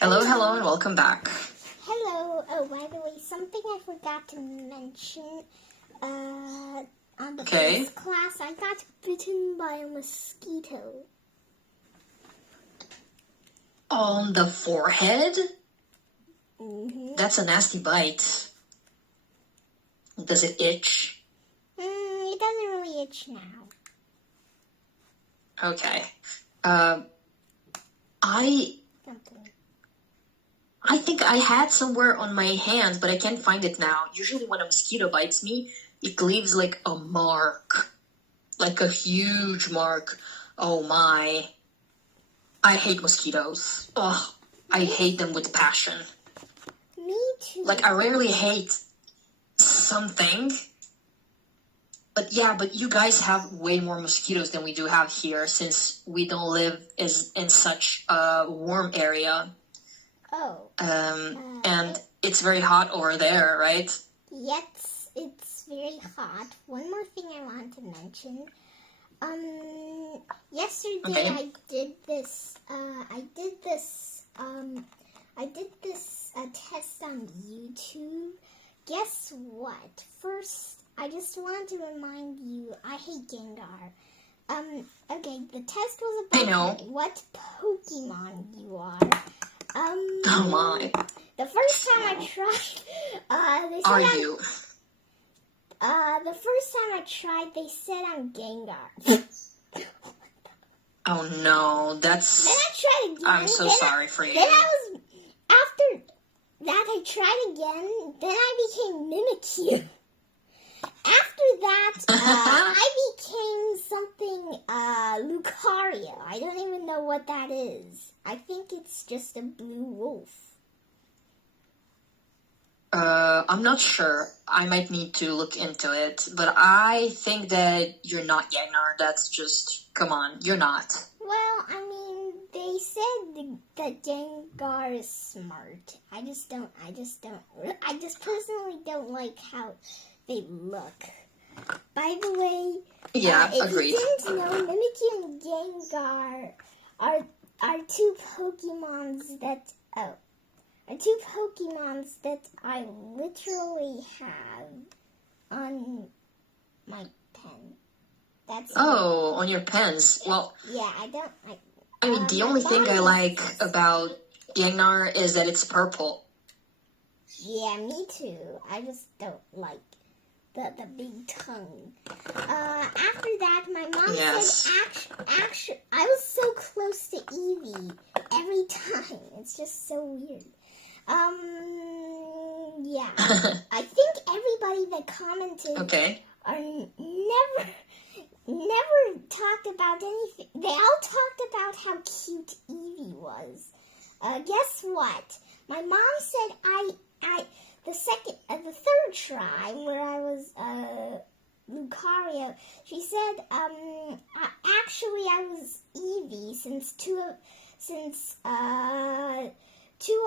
Hello, hello, and welcome back. Hello. Oh, by the way, something I forgot to mention. On the first class, I got bitten by a mosquito. On the forehead? Mm-hmm. That's a nasty bite. Does it itch? It doesn't really itch now. Okay. I think I had somewhere on my hands, but I can't find it now. Usually when a mosquito bites me, it leaves like a mark. Like a huge mark. Oh my. I hate mosquitoes. Ugh. I hate them with passion. Me too. Like, I rarely hate something. But you guys have way more mosquitoes than we do have here, since we don't live in such a warm area. Oh. And it's very hot over there, right? Yes, it's very hot. One more thing I want to mention. Yesterday I did this test on YouTube. Guess what? First, I just want to remind you, I hate Gengar. Okay, the test was about what Pokemon you are. Oh my. The first time I tried, they said the first time I tried, they said I'm Gengar. Oh no, that's... Then I tried again. I'm so sorry for you. After that I tried again, then I became Mimikyu. After that, I became something, Lucario. I don't even know what that is. I think it's just a blue wolf. I'm not sure. I might need to look into it. But I think that you're not Gengar. That's just... Come on, you're not. Well, I mean, they said that Gengar is smart. I just personally don't like how they look. By the way, agreed. If you didn't know, Mimikyu and Gengar are two Pokemons that I literally have on my pen. On your pens. Well, yeah, I mean, the only thing I like about Gengar is that it's purple. Yeah, me too. I just don't like the big tongue. After that, my mom said, actually, I was so close to Eevee every time. It's just so weird. Yeah. I think everybody that commented are never talked about anything. They all talked about how cute Eevee was. Guess what? My mom said the third try where I was Lucario, she said actually I was Eevee since two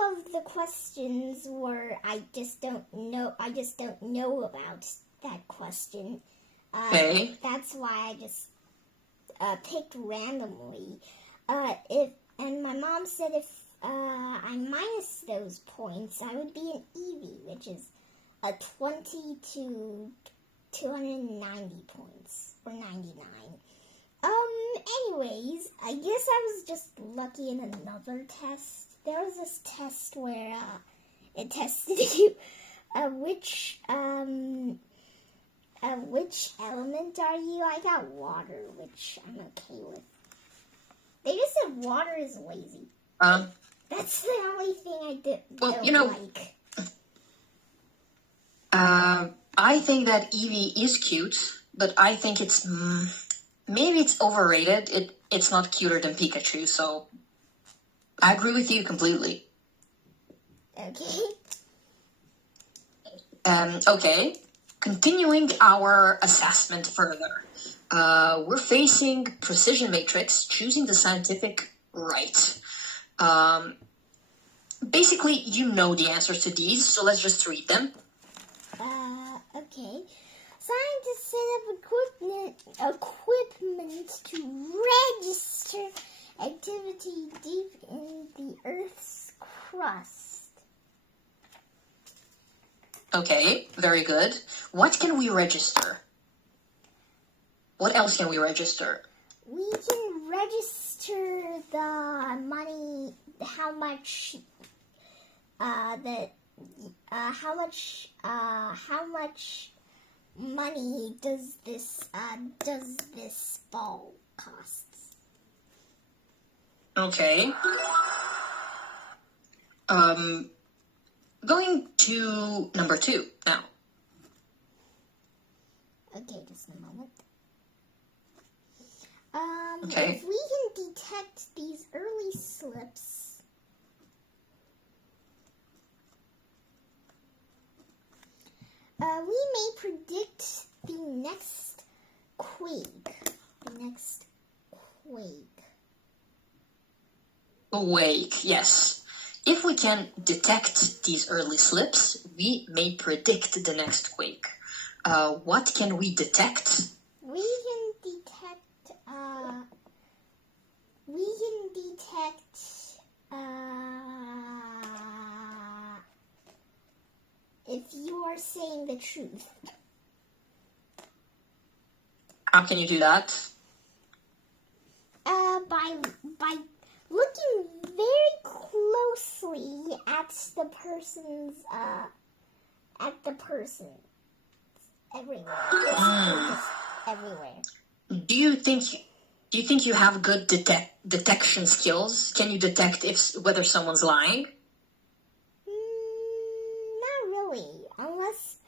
of the questions were I just don't know about that question. That's why I just picked randomly. And my mom said if I minus those points, I would be an Eevee, which is a 20 to 290 points, or 99. Anyways, I guess I was just lucky in another test. There was this test where it tested you which element are you? I got water, which I'm okay with. They just said water is lazy. That's the only thing I don't like. I think that Eevee is cute, but I think it's maybe it's overrated. It's not cuter than Pikachu, so I agree with you completely. Okay. Continuing our assessment further, we're facing Precision Matrix, choosing the scientific right. Basically, you know the answers to these, so let's just read them. Okay. Scientists set up equipment to register activity deep in the Earth's trust. Okay, very good. What can we register? What else can we register? We can register the money, how much money does this ball costs? Okay. Going to number 2 now. Okay, just a moment. Okay. If we can detect these early slips, we may predict the next quake. Awake, yes. If we can detect these early slips, we may predict the next quake. What can we detect? We can detect if you are saying the truth. How can you do that? By looking very closely at the person's everywhere. Just everywhere. Do you think you have good detection skills? Can you detect whether someone's lying? Not really, unless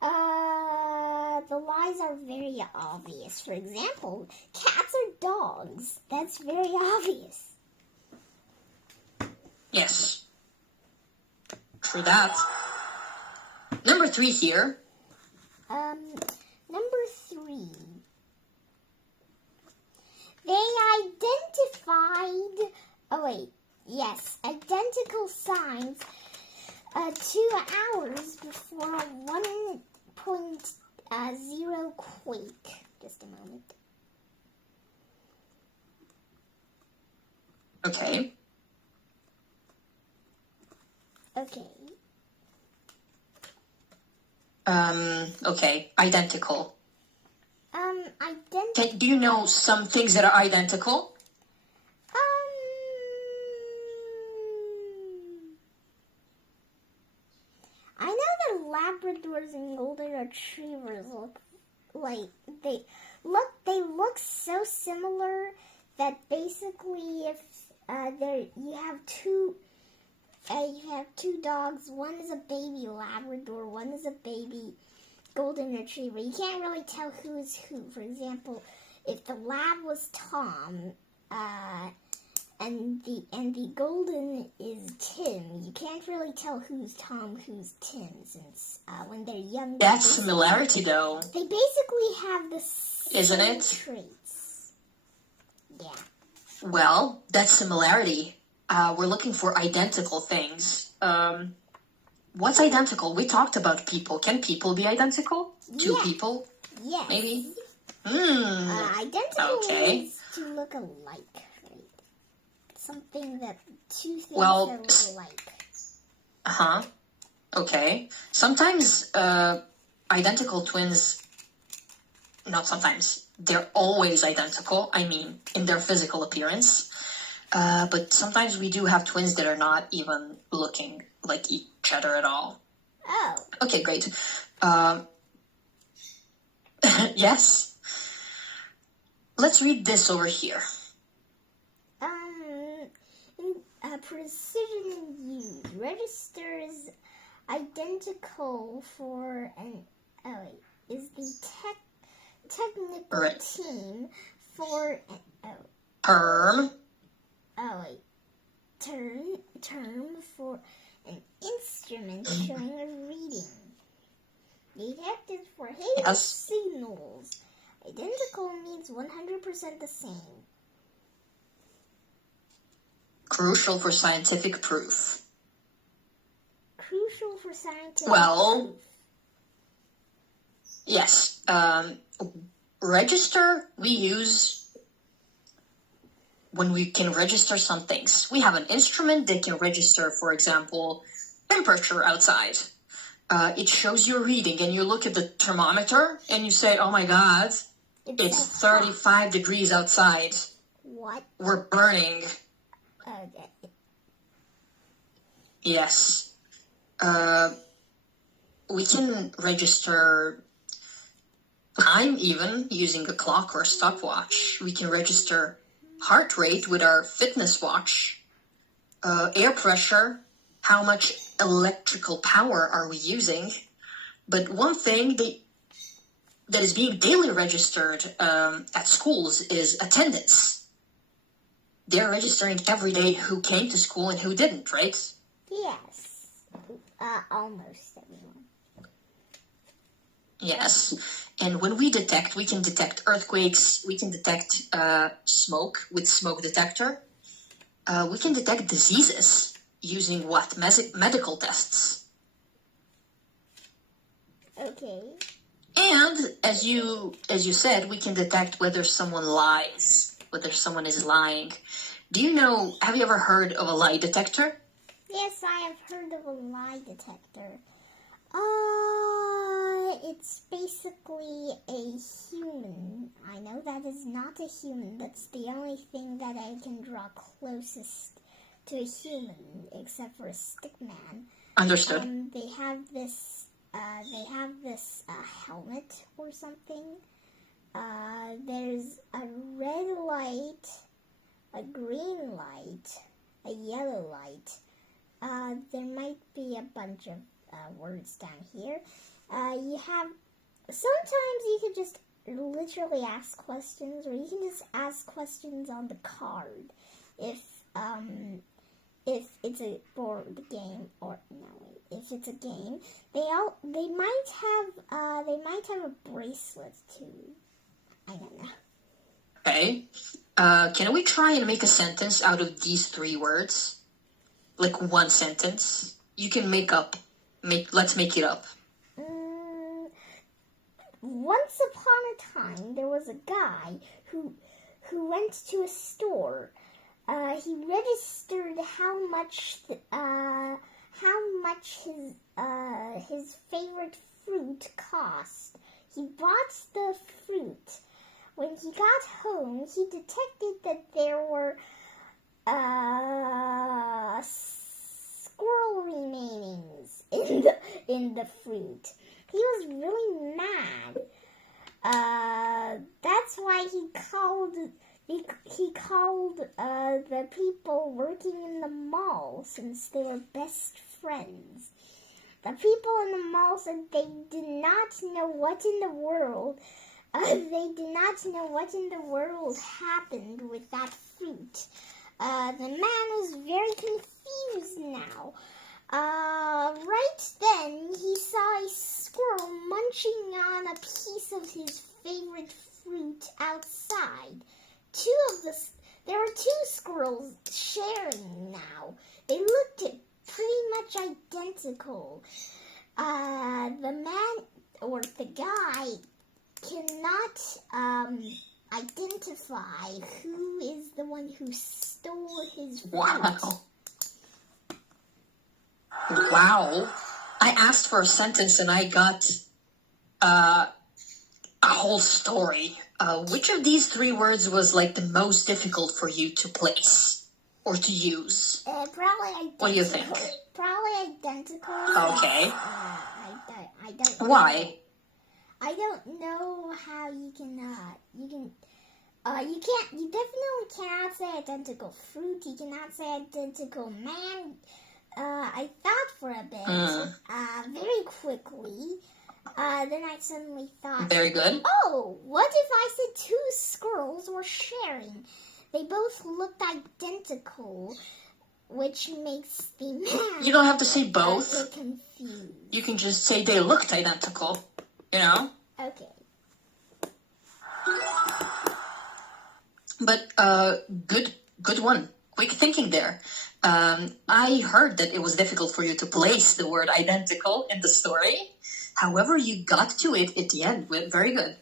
the lies are very obvious. For example, cats or dogs. That's very obvious. Yes. True that. Number 3 here. Number 3. They identical signs 2 hours before a 1.0 quake. Just a moment. Okay. Okay. Identical. Do you know some things that are identical? I know that Labradors and Golden Retrievers look so similar that basically if you have two dogs, one is a baby Labrador, one is a baby Golden Retriever. You can't really tell who is who. For example, if the Lab was Tom, and the Golden is Tim, you can't really tell who's Tom, who's Tim, since when they're young. That's similarity, though. They basically have the same traits. Yeah. Well, that's similarity. We're looking for identical things. What's identical? We talked about people. Can people be identical? Two people? Yes. Maybe? Identical means to look alike, right? Something that two things that look alike. Uh-huh. Okay. Sometimes identical twins, not sometimes, they're always identical. I mean, in their physical appearance. But sometimes we do have twins that are not even looking like each other at all. Oh. Okay, great. Yes. Let's read this over here. Precision use registers identical for an is the technical team for term for an instrument showing a reading detected for hidden signals. Identical means 100% the same. Crucial for scientific proof. Crucial for scientific proof. Yes. Register we use when we can register some things. We have an instrument that can register, for example, temperature outside. It shows your reading, and you look at the thermometer and you say, oh my God, it's 35 degrees outside. What? We're burning. Okay. Yes. We can register time even using a clock or a stopwatch. We can register heart rate with our fitness watch, air pressure, how much electrical power are we using. But one thing that is being daily registered at schools is attendance. They're registering every day who came to school and who didn't, right? Yes. Almost everyone. Yes. And when we can detect earthquakes, we can detect smoke with smoke detector. We can detect diseases using what? Medical tests. Okay. And as you said, we can detect whether someone lies, whether someone is lying. Have you ever heard of a lie detector? Yes, I have heard of a lie detector. It's basically a human. I know that is not a human. That's the only thing that I can draw closest to a human, except for a stick man. Understood. They have this helmet or something. There's a red light, a green light, a yellow light. There might be a bunch of words down here. Sometimes you can just literally ask questions, or you can just ask questions on the card. If it's a board game, or if it's a game, they might have a bracelet too. I don't know. Okay. Can we try and make a sentence out of these 3 words? Like one sentence. You can let's make it up. Once upon a time, there was a guy who went to a store. He registered how much his favorite fruit cost. He bought the fruit. When he got home, he detected that there were squirrel remainings in the fruit. He was really mad. That's why he called the people working in the mall, since they were best friends. The people in the mall said they did not know what in the world happened with that fruit. The man was very confused now. Right then, he saw a squirrel munching on a piece of his favorite fruit outside. There were 2 squirrels sharing now. They looked pretty much identical. The man or the guy cannot identify who is the one who stole his fruit. Wow. I asked for a sentence and I got a whole story. Which of these 3 words was like the most difficult for you to place or to use? Probably identical. What do you think? Probably identical. Okay. I don't. Why? I don't know how you definitely cannot say identical fruit. You cannot say identical man. I thought for a bit, very quickly. Then I suddenly thought, very good. Oh, what if I said 2 squirrels were sharing? They both looked identical, which makes the man. You don't have to say both. Confused. You can just say they looked identical. Okay. But good one. Quick thinking there. I heard that it was difficult for you to place the word identical in the story. However, you got to it at the end. Very good.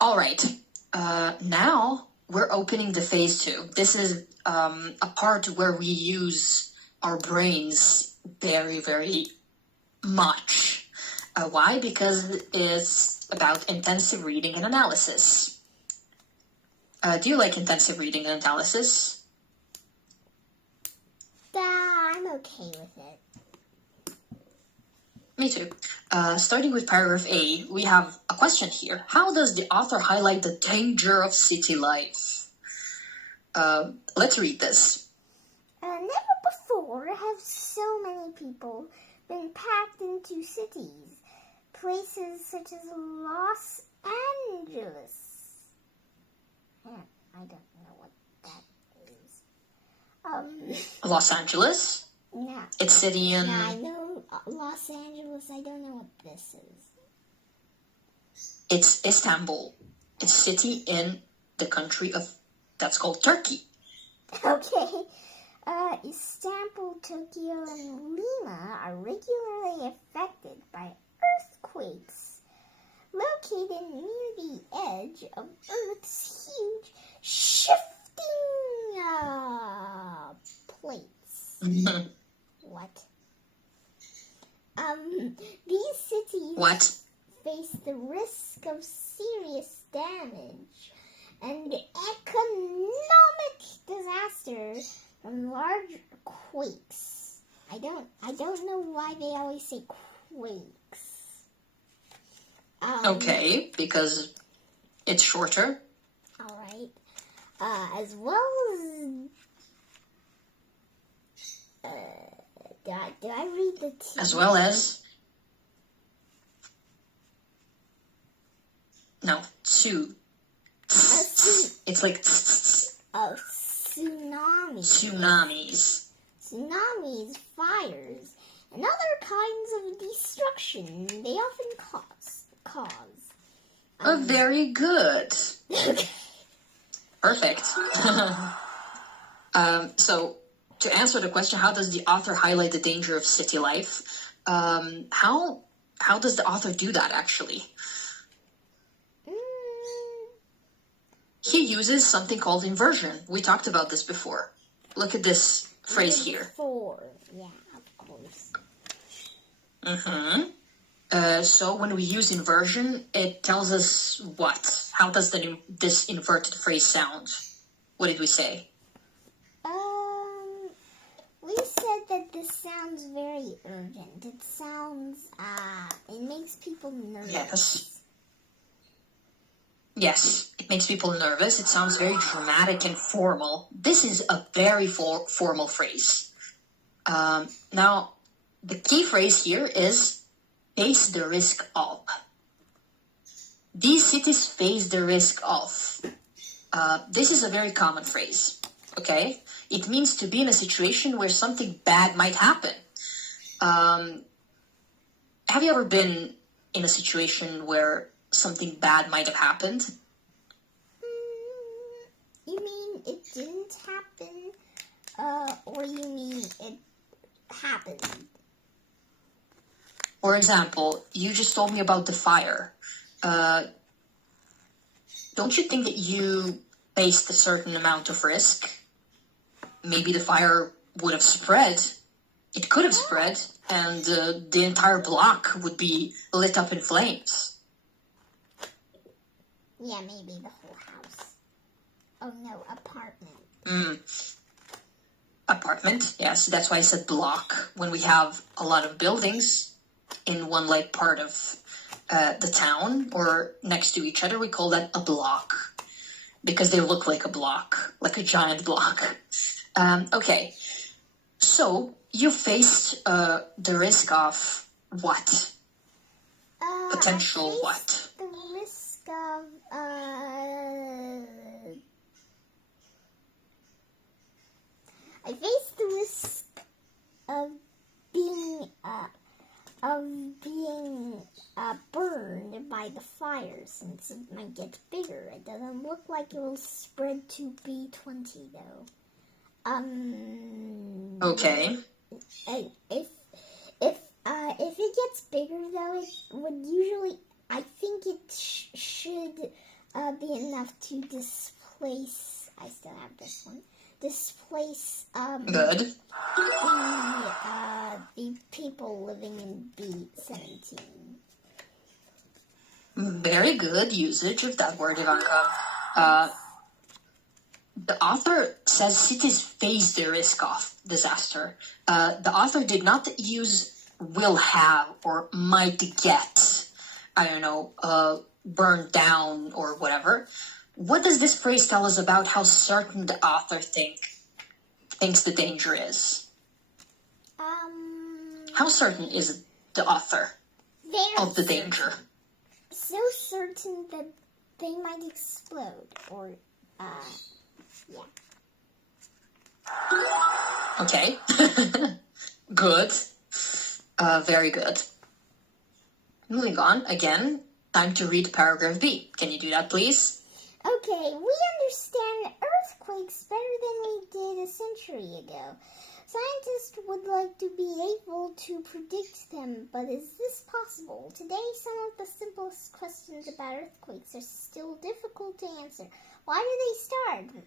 All right. Now we're opening the phase 2. This is a part where we use our brains very, very much. Why? Because it's about intensive reading and analysis. Do you like intensive reading and analysis? I'm okay with it. Me too. Starting with paragraph A, we have a question here. How does the author highlight the danger of city life? Let's read this. Never before have so many people been packed into cities, places such as Los Angeles. I don't know what that is. Los Angeles? No. It's city in... No, I know Los Angeles. I don't know what this is. It's Istanbul. It's a city in the country of... That's called Turkey. Okay. Istanbul, Tokyo, and Lima are regularly affected by earthquakes located near the edge of Earth's huge shifting plates. What? These cities face the risk of serious damage and economic disaster from large quakes. I don't know why they always say quakes. Okay, because it's shorter. All right. As well as do I read the T? As well as no, two. It's like tsunamis. Tsunamis, fires, and other kinds of destruction they often cause. Very good. Perfect. So, to answer the question, how does the author highlight the danger of city life? How does the author do that, actually? He uses something called inversion. We talked about this before. Look at this phrase here. Yeah, of course. So when we use inversion, it tells us what? How does this inverted phrase sound? What did we say? We said that this sounds very urgent. It sounds, it makes people nervous. Yes, it makes people nervous. It sounds very dramatic and formal. This is a very formal phrase. Now, the key phrase here is face the risk of. These cities face the risk of. This is a very common phrase, okay? It means to be in a situation where something bad might happen. Have you ever been in a situation where something bad might have happened? You mean it didn't happen? Or you mean it happened? For example, you just told me about the fire. Don't you think that you faced a certain amount of risk? Maybe the fire would have spread. It could have spread, and the entire block would be lit up in flames. Yeah, maybe the whole house. Oh no, apartment. Apartment, yes. That's why I said block. When we have a lot of buildings in one part of the town or next to each other, we call that a block because they look like a block, like a giant block. Okay, so you faced the risk of what? Potential what? The risk of I faced the risk of being burned by the fire since it might get bigger. It doesn't look like it will spread to B20 though. Okay. If it gets bigger though, it would usually. I think it should be enough to displace. I still have this one. Displace Good. The people living in B17. Very good usage of that word, Ivanka. The author says cities face the risk of disaster. The author did not use will have or might get, burned down or whatever. What does this phrase tell us about how certain the author thinks the danger is? How certain is the author of the danger? So certain that they might explode or, yeah. Okay. Good. Very good. Moving on, again, time to read paragraph B. Can you do that, please? Okay, we understand earthquakes better than we did a century ago. Scientists would like to be able to predict them, but is this possible? Today, some of the simplest questions about earthquakes are still difficult to answer. Why do they start?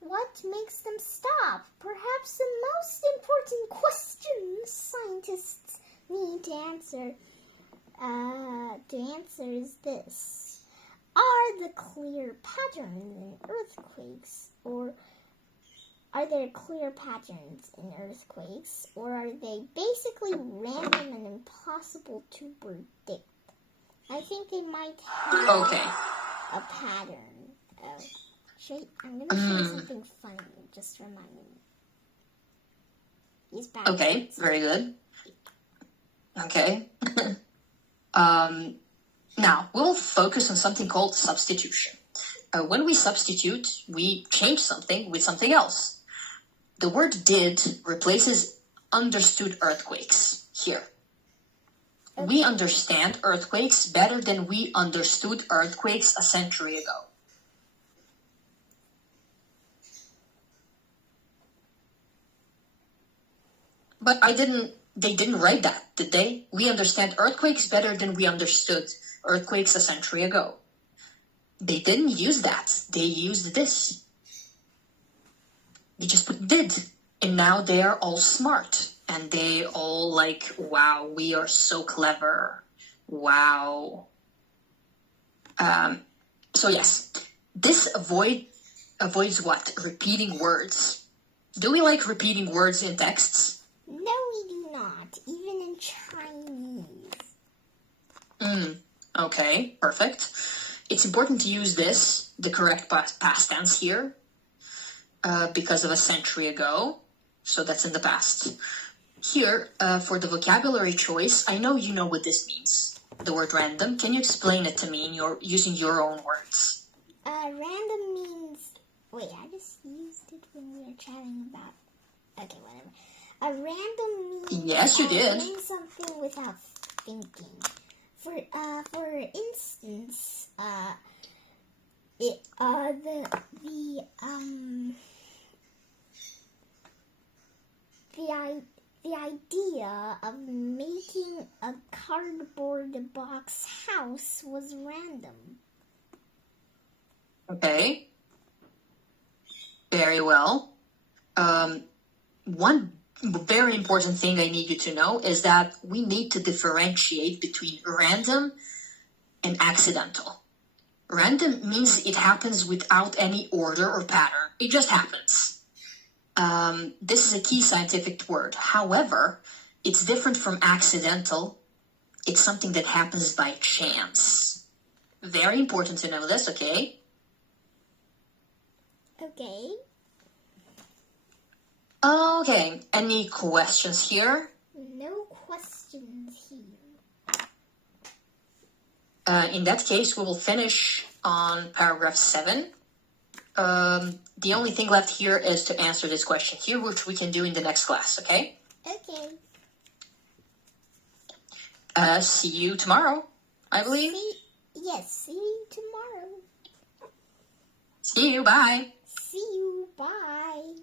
What makes them stop? Perhaps the most important question scientists need to answer is this. Are there clear patterns in earthquakes, or are they basically random and impossible to predict? I think they might have a pattern. I'm going to show you something funny. Just remind me. Okay, very good. Okay. Now, we'll focus on something called substitution. When we substitute, we change something with something else. The word did replaces understood earthquakes here. Okay. We understand earthquakes better than we understood earthquakes a century ago. But they didn't write that, did they? We understand earthquakes better than we understood earthquakes a century ago. They didn't use that. They used this. They just put did. And now they are all smart. And they all like, wow, we are so clever. Wow. So yes, this avoids what? Repeating words. Do we like repeating words in texts? No, we do not. Even in Chinese. Okay, perfect. It's important to use this, the correct past tense here, because of a century ago. So that's in the past. Here, for the vocabulary choice, I know you know what this means. The word random. Can you explain it to me using your own words? Random means... Wait, I just used it when we were chatting about... Okay, whatever. A random means... Yes, you did. Doing something without thinking. For instance, the idea of making a cardboard box house was random. Okay. Very well. One very important thing I need you to know is that we need to differentiate between random and accidental. Random means it happens without any order or pattern. It just happens. This is a key scientific word. However, it's different from accidental. It's something that happens by chance. Very important to know this, okay? Okay. Okay, any questions here? No questions here. In that case, we will finish on paragraph 7. The only thing left here is to answer this question here, which we can do in the next class, okay? Okay. See you tomorrow, I believe. See you tomorrow. See you, bye. See you, bye.